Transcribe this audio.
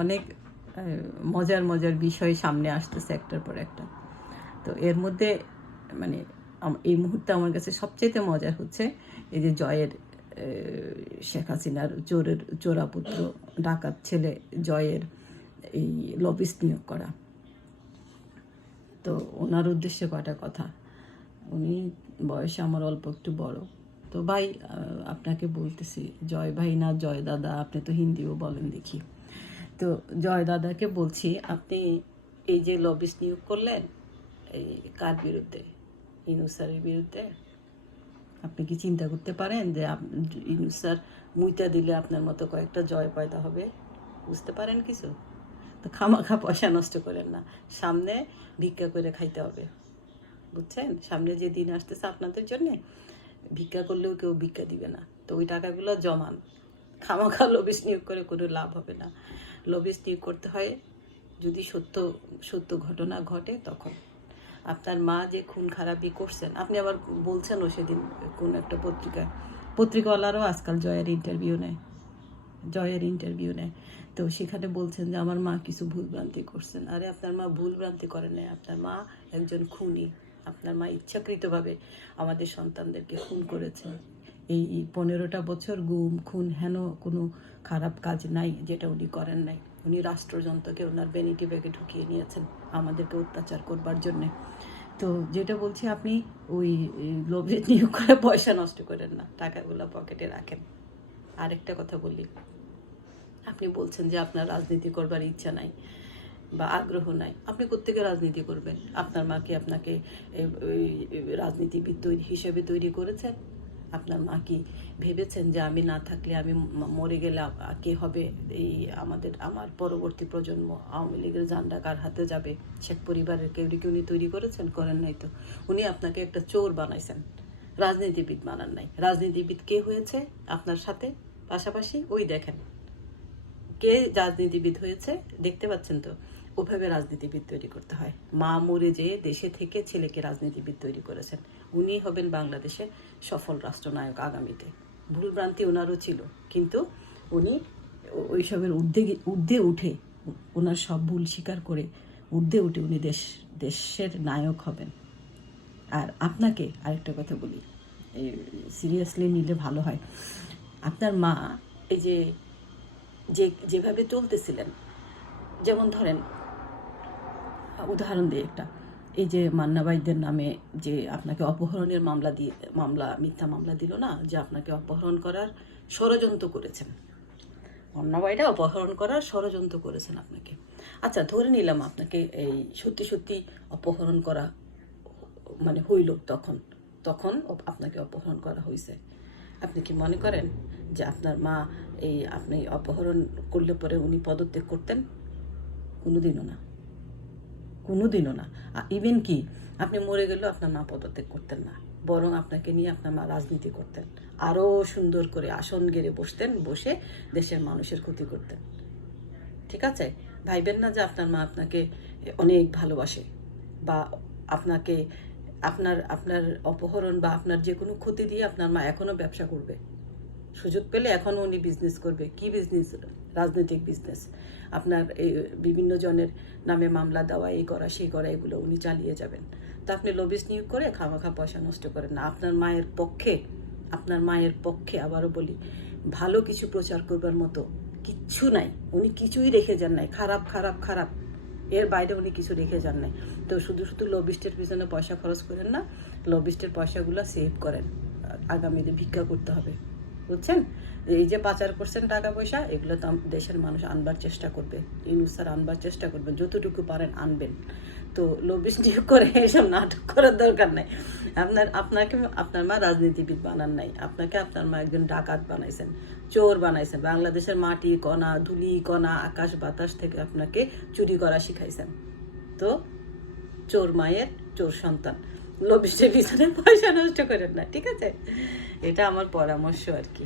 অনেক মজার মজার বিষয় সামনে আসতেছে একটার পর একটা। তো এর মধ্যে মানে এই মুহূর্তে আমার কাছে সবচেয়ে মজার হচ্ছে এই যে জয়ের শেখ হাসিনার চোরাপুত্র ডাকাত ছেলে জয়ের এই লবিস্ট নিয়োগ করা। তো ওনার উদ্দেশ্যে কয়টা কথা। উনি বয়সে আমার অল্প একটু বড়। তো ভাই আপনাকে বলতেছি, জয় ভাই না জয় দাদা, আপনি তো হিন্দিও বলেন দেখি। তো জয় দাদাকে বলছি, আপনি এই যে লবিস্ট নিয়োগ করলেন এই কার বিরুদ্ধে? ইউনূস স্যারের বিরুদ্ধে। আপনি কি চিন্তা করতে পারেন যে ইউনূস স্যার মুইতা দিলে আপনার মতো কয়েকটা জয় পয়দা হবে? বুঝতে পারেন কিছু? তো খামাখা পয়সা নষ্ট করেন না, সামনে ভিক্ষা করে খাইতে হবে, বুঝছেন? সামনে যে দিন আসতেছে আপনাদের জন্যে, ভিক্ষা করলেও কেউ ভিক্ষা দিবে না। তো ওই টাকাগুলো জমান, খামাখা লবিস্ট নিয়োগ করে কোনো লাভ হবে না। লবিস্ট নিয়োগ করতে হয় যদি সত্য ঘটনা ঘটে তখন। আপনার মা যে খুন খারাপি করছেন, আপনি আবার বলছেনও সেদিন কোন একটা পত্রিকাওয়ালারও আজকাল জয়ের ইন্টারভিউ নেয়। তো সেখানে বলছেন যে আমার মা কিছু ভুলভ্রান্তি করছেন। আরে আপনার মা ভুলভ্রান্তি করেন নাই, আপনার মা একজন খুনি। আপনার মা ইচ্ছাকৃতভাবে আমাদের সন্তানদেরকে খুন করেছে। এই 15টা বছর গুম খুন হেন কোনো খারাপ কাজ নাই যেটা উনি করেন নাই। উনি রাষ্ট্রযন্ত্রকে ওনার ভ্যানিটি ব্যাগে ঢুকিয়ে নিয়েছেন আমাদেরকে অত্যাচার করবার জন্যে। তো যেটা বলছি, আপনি ওই লোভে নিয়োগ করে পয়সা নষ্ট করেন না, টাকাগুলো পকেটে রাখেন। আরেকটা কথা বলি, আপনি বলছেন যে আপনার রাজনীতি করবার ইচ্ছা নাই বা আগ্রহ নাই। আপনি কোত্থেকে রাজনীতি করবেন? আপনার মা কি আপনাকে রাজনীতিবিদ হিসেবে তৈরি করেছেন? আপনার মা কি ভেবেছেন যে আমি না থাকলে, আমি মরে গেলে কে হবে আমার পরবর্তী প্রজন্ম? আওয়ামী লীগের জান্ডা কার হাতে যাবে? শেখ পরিবারের কেউ কি উনি তৈরি করেছেন? করেন নাই তো। উনি আপনাকে একটা চোর বানাইছেন, রাজনীতিবিদ বানান নাই। রাজনীতিবিদ কে হয়েছে আপনার সাথে পাশাপাশি? ওই দেখেন কে রাজনীতিবিদ হয়েছে, দেখতে পাচ্ছেন তো? ওভাবে রাজনীতিবিদ তৈরি করতে হয়। মা মরে যেয়ে দেশে থেকে ছেলেকে রাজনীতিবিদ তৈরি করেছেন। উনি হবেন বাংলাদেশে সফল রাষ্ট্রনায়ক আগামীতে। ভুলভ্রান্তি ওনারও ছিল, কিন্তু উনি ওইসবের ঊর্ধ্বে উঠে, ওনার সব ভুল স্বীকার করে ঊর্ধ্বে উঠে উনি দেশের নায়ক হবেন। আর আপনাকে আরেকটা কথা বলি, সিরিয়াসলি নিলে ভালো হয়। আপনার মা এই যেভাবে চলতেছিলেন, যেমন ধরেন উদাহরণ দিয়ে একটা, এই যে মান্নাবাইদের নামে যে আপনাকে অপহরণের মিথ্যা মামলা দিল না, যে আপনাকে অপহরণ করার ষড়যন্ত্র করেছেন। মান্নাবাইরা অপহরণ করার ষড়যন্ত্র করেছেন আপনাকে। আচ্ছা, ধরে নিলাম আপনাকে এই সত্যি অপহরণ করা মানে হইল, তখন আপনাকে অপহরণ করা হয়েছে। আপনি কি মনে করেন যে আপনার মা আপনি অপহরণ করলে পরে উনি পদত্যাগ করতেন? কোনোদিনও না। ইভেন কি আপনি মরে গেলেও আপনার মা পদত্যাগ করতেন না, বরং আপনাকে নিয়ে আপনার মা রাজনীতি করতেন, আরও সুন্দর করে আসন গেড়ে বসে দেশের মানুষের ক্ষতি করতেন। ঠিক আছে? ভাইবেন না যে আপনার মা আপনাকে অনেক ভালোবাসে বা আপনাকে আপনার অপহরণ বা আপনার যে কোনো ক্ষতি দিয়ে আপনার মা এখনো ব্যবসা করবে। সুযোগ পেলে এখনও উনি বিজনেস করবে। কি বিজনেস? রাজনৈতিক বিজনেস। আপনার এই বিভিন্ন জনের নামে মামলা দেওয়া, এই করা সেই করা, এগুলো উনি চালিয়ে যাবেন। তো আপনি লবিস্ট নিয়োগ করে খামাখা পয়সা নষ্ট করেন না। আপনার মায়ের পক্ষে আবারও বলি, ভালো কিছু প্রচার করবার মতো কিচ্ছু নাই। উনি কিছুই রেখে যান নাই। খারাপ এর বাইরে উনি কিছু রেখে যান নাই। তো শুধু লবিস্টের পিছনে পয়সা খরচ করেন না, লবিস্টের পয়সাগুলো সেভ করেন। আগামীতে ভিক্ষা করতে হবে, বুঝছেন? এই যে পাচার করছেন টাকা পয়সা, এগুলো তো দেশের মানুষ আনবার চেষ্টা করবে, ইউনূস স্যার আনবার চেষ্টা করবেন, যতটুকু পারেন আনবেন। তো লবিস্ট নিয়োগ করে এসব নাটক করার দরকার নাই। আপনাকে আপনার মা রাজনীতিবিদ বানান নাই, আপনাকে আপনার মা একজন ডাকাত বানাইছেন, চোর বানাইছেন। বাংলাদেশের মাটি কণা, ধুলি কণা, আকাশ বাতাস থেকে আপনাকে চুরি করা শিখাইছেন। তো চোর মায়ের চোর সন্তান, লবিস্টের পিছনে পয়সা নষ্ট করেন না, ঠিক আছে? এটা আমার পরামর্শ আর কি।